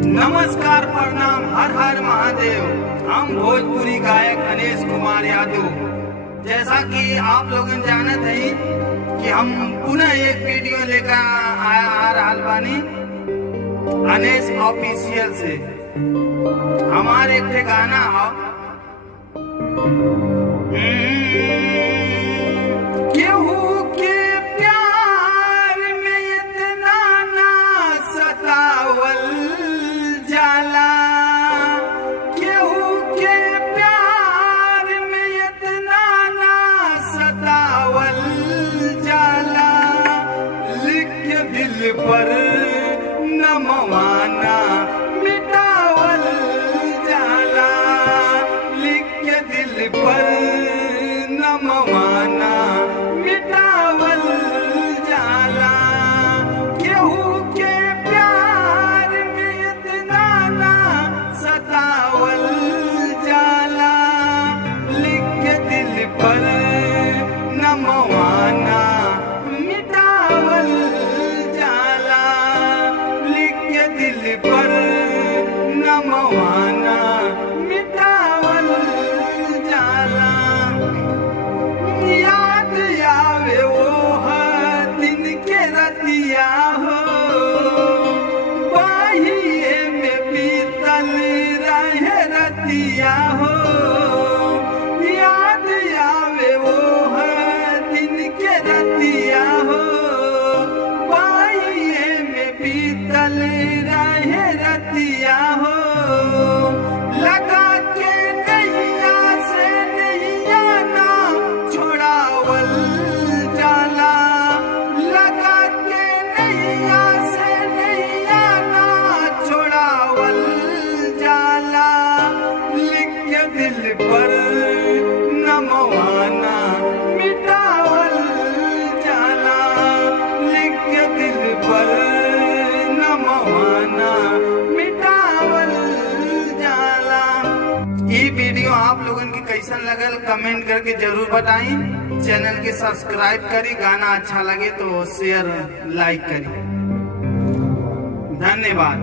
नमस्कार, प्रणाम, हर हर महादेव। हम भोजपुरी गायक गणेश कुमार यादव। जैसा कि आप लोग जानत हैं कि हम पुनः एक वीडियो लेकर आ रहा बानी गणेश ऑफिशियल से। हमारे एक गाना हो केहू के प्यार में इतना ना सतावल जाला, केहू के प्यार में इतना ना सतावल जाला। लिख के दिल पर नमवाना मिटावल जाला, लिख के दिल पर नमवाना मिटावल जाला। केहू के प्यार में इतना ना सतावल जाला, लिख के दिल पर नमवाना मिटावल जाला, लिख के दिल पर नमवाना मिटावल जाला। याद आवे वो दिन के रतिया हो, बाहिए में बीतल रहे रतिया हो। याद आवे वो दिन के रतिया हो, बाहिए में बीतल रहे रतिया हो। लगा के नैया से नैया ना छोड़ावल जाला, लगा के नैया से नैया ना छोड़ावल जाला। लिख के दिल पर नमवाना मिटावल जाला, लिख के दिल पर नमवाना मिटावल जाला। ये वीडियो आप लोगन के कैसन लगल कमेंट करके जरूर बताई। चैनल के सब्सक्राइब करी, गाना अच्छा लगे तो शेयर लाइक करी। धन्यवाद।